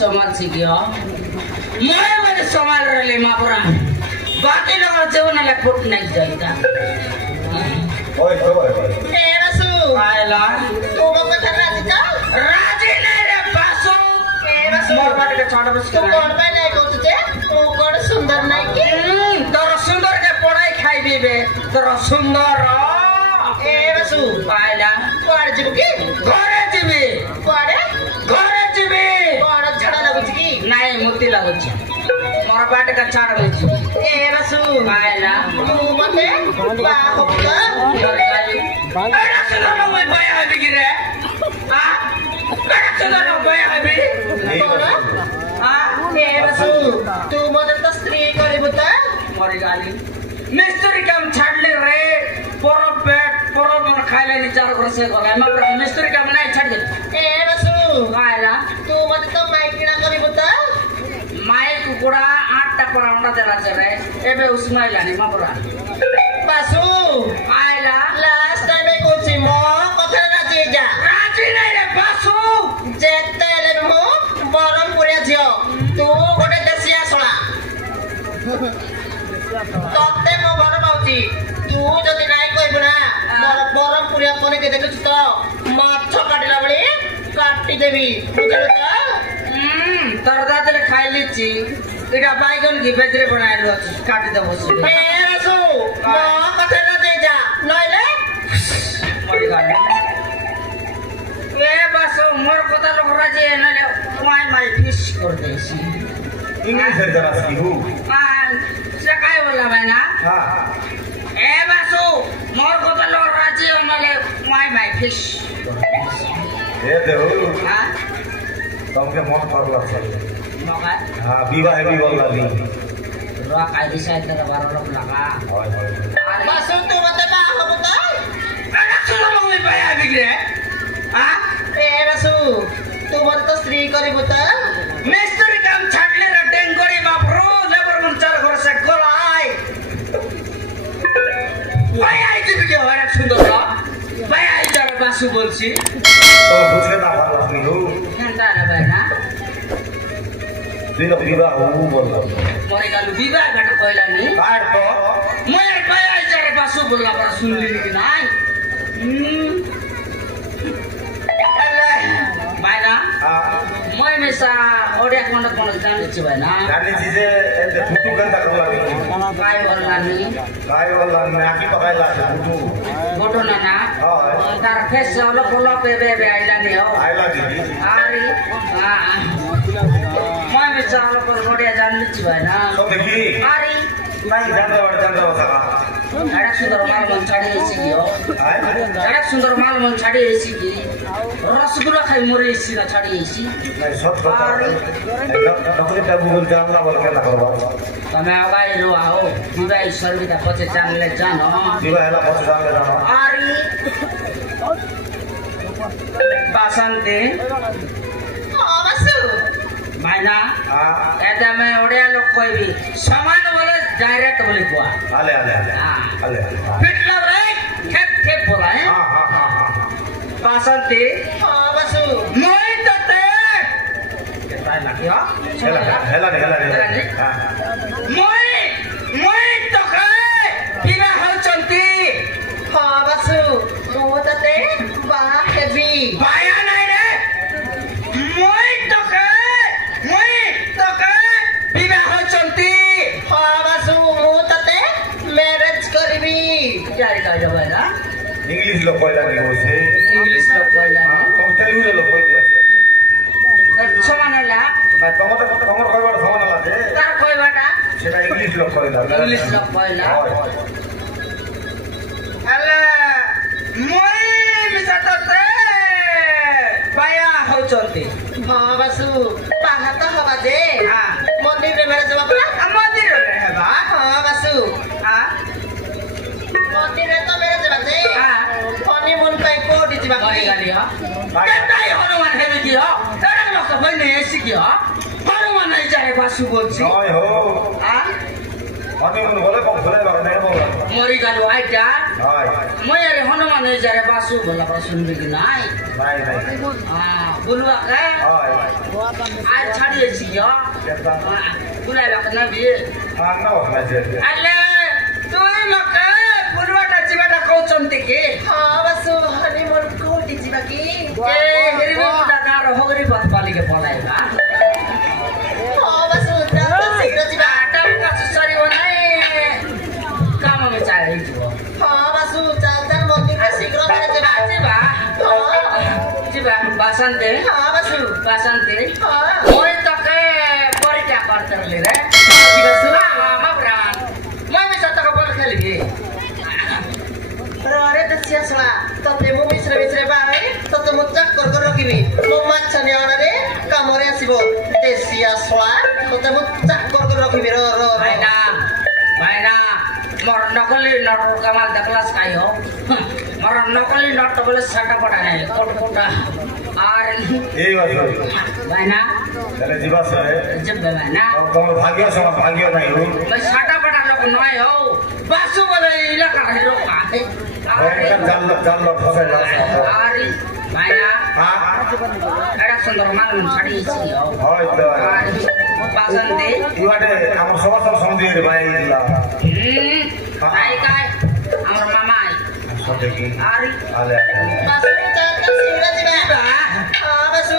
समाल सिक्यो मैले समाल रले मापुरा बाकी लोग जेवन ला फुट नहीं जाइता ओए ए रसु आयला तू बकथा राजी नहीं रे बासु ए रसु मोर बाटे के छोटा बस तू कोन पे नहीं कहते तू कोन सुंदर नहीं के तोर सुंदर के पढ़ाई खाई बीबे तोर सुंदर ए रसु आयला कोड़ जीव की घरे जीबे कोड़े घरे जीबे नहीं मुक्ति लागुच मोर बाट का छाड़ होइछ ए रसु आयला तू मते बा होका ए रसु न मैं बया हबी रे आ रसु न बया हबी आ ए रसु तू मते त स्त्री करबु त मोर गाली मिस्त्री काम छाड़ले रे पोरो पेट पोरो मन खाइले निचार कर से गला मात्र मिस्त्री काम नहीं छाड़ दे ए रसु आयला तू मते त माइकिना करबु त माई कुकुड़ा 8टा पर अंडा देला चरे एबे उस्माइला नि मापुरा बासु आइला लास्ट टाइम कोची मो कथा राजी जा राजी नहीं रे बासु जेते ले मो बरम पुरिया जियो तू गोटे देसिया सोला तते मो घर पाउची तू जदी नाही कहबु ना बरम पुरिया कोने के देखु तो माछ काटिला बळी काटी देबी बुझल त तोर दादले खाइ लिची इटा बाइगन की बेजरे बनाइल अछि काटी दबो से ए रसु म कथा न दे जा नइले मरि गाले ए बासो मोर कथा लोग राजे नले माई फिश कर देसी इंग्लिश से जरा सी हूं हां से काय बोला बना हां ए बासो मोर कथा लोग राजे नले माई फिश ए देहु हां तुमके मन परला छ मगा हां विवाह लगी रा कायदे से तेरा 12 लोग लगा होय बासु तू मते बा हो त अरे सुनो लोग में पाया बिगरे हां ए रसु तू मरे तो स्त्री करिबु त मिस्त्री काम छाडले र डेंगोरी बाप्रो लेबर मन चार घर से गोलाई भाई आई दिबि के हरा सुन्दर छ भाई आई जरा बासु बोल्छि तो बुझे ना पारला नि हो केनता रे भाइ ना दिल विवाह हो बोल्ला मरे गालु विवाह गट पहिला नि काट तो मैले भाइ आई जरा बासु बोल्ला पर सुनलिनि कि नाइ भाइना मैं मिसा ओडिया कोन कोन जानि छु भाइना जाने चीजे ए फुटू गंदा करला काय बोल्लानि काय बोल्ला नाकी पकाइला फुटू बोटो नाना हां तार फेस वाला बोला पे आइला नि हो आइला दीदी अरे मैं मिसा पर ओडिया जानि छु भाइना तो देखी अरे नहीं जानदा बता एडा सुन्दर माल मन छाडी एसी कि हो एडा सुन्दर माल मन छाडी एसी कि रसगुल्ला खाइ मोरे एसी ना छाडी एसी नहीं सत बता नौकरी पे गूगल जानला बोल के ना करबा तमे अगाइ रो आओ विवाह सर्विता पछि जानले जान विवाह हैला पछि जानले जान आरी बासन्ते हां बसु भाइना हां एटा में ओडिया लोग कोई भी समान बोले डायरेक्ट बोले कुआ आले पिटला रे खेप बोला है हां बासन्ते हां बसु मोई तते केता लाग्यो हेला हां मोई तो खाए बिना हल चलती हां बसु मो तते बा हेवी बाया नहीं रे मोई तो खाए बिना हल चलती हां बसु मो तते मैरिज करबी जारी का जब है ना इंग्लिश लोग पहिला नि होसे इंग्लिश लोग पहिला हां तुम तेलुगु लोग पहिला समानला भाई तमर कयबार समानला दे तार कोई बाटा सेटा इंग्लिश लोग पहिला इंग्लिश लोग पहिला अले मोई बिसातते बाया हो चलती हां बसु पाहा त हवा दे हां मंदिर रे मेरे जब पड़ा मंदिर रे है बा हां बसु हां मंदिर रे तो मेरे जब दे हां हनीमून पे कोडी जिबा गरी गरी हो केटाई हनुमान हेबे कि हो तेरा लोक बने एसी कि हो हनुमान नै जारे बासु बोल्छि नय हो हां हनीमून बोले को भुले बारे नै बोल मरि गालु आइटा हाय मैं अरे हनुमान नै जारे बासु बोला पर सुनबे कि नाइ नहीं हां बुलवा के हाय आज छाडी एसी कि हो केता बुलाई लक न भी हां न हो ना जे अले तुई लक बुलवाटा जिबाटा कौचन्ते के हां बसु हनीमून कोडी जिबा की ए हेरिबे मुटा गारो होगरी बात पाली के पलाइबा हां बसु त शीघ्र जिबा टक्का सरी बनाए काम में चाहे जो हां बसु चल मंदिर रे शीघ्र मेरे जब जिबा जिबा बासन्ते हां बसु बासन्ते हां ओए तके परीक्षा करतर ले रे जिबा सुना मबरा मैं में सत्ता को बोल खेलगी रे दसिया सला तते मु बिसरे बाए तते मु चक कर रखिबी मु माछ ने अडरे कामरे आसीबो दसिया सला तते मु चक कर रखिबी रो भाइना मोर नकली नट कमाल देखलास काई हो मोर नकली नट बोले सटा पटा नहीं कोटा और ए बात भाइना चले जीवा से जब भाइना तुम भाग्य नहीं हो मैं सटा पटा लोग नय हो बासु बोले इलाका है लोग आए जान लो फसेला अरे भाइना हां एडा सुन्दर माल मन छाडी एसी हो होय त बासन्ते इवाटे हमर सब समुद्र रे भाई दिला आई काय हमर मामा आई सब देखी अरे आले बसु चल शीघ्र जिबा हां बसु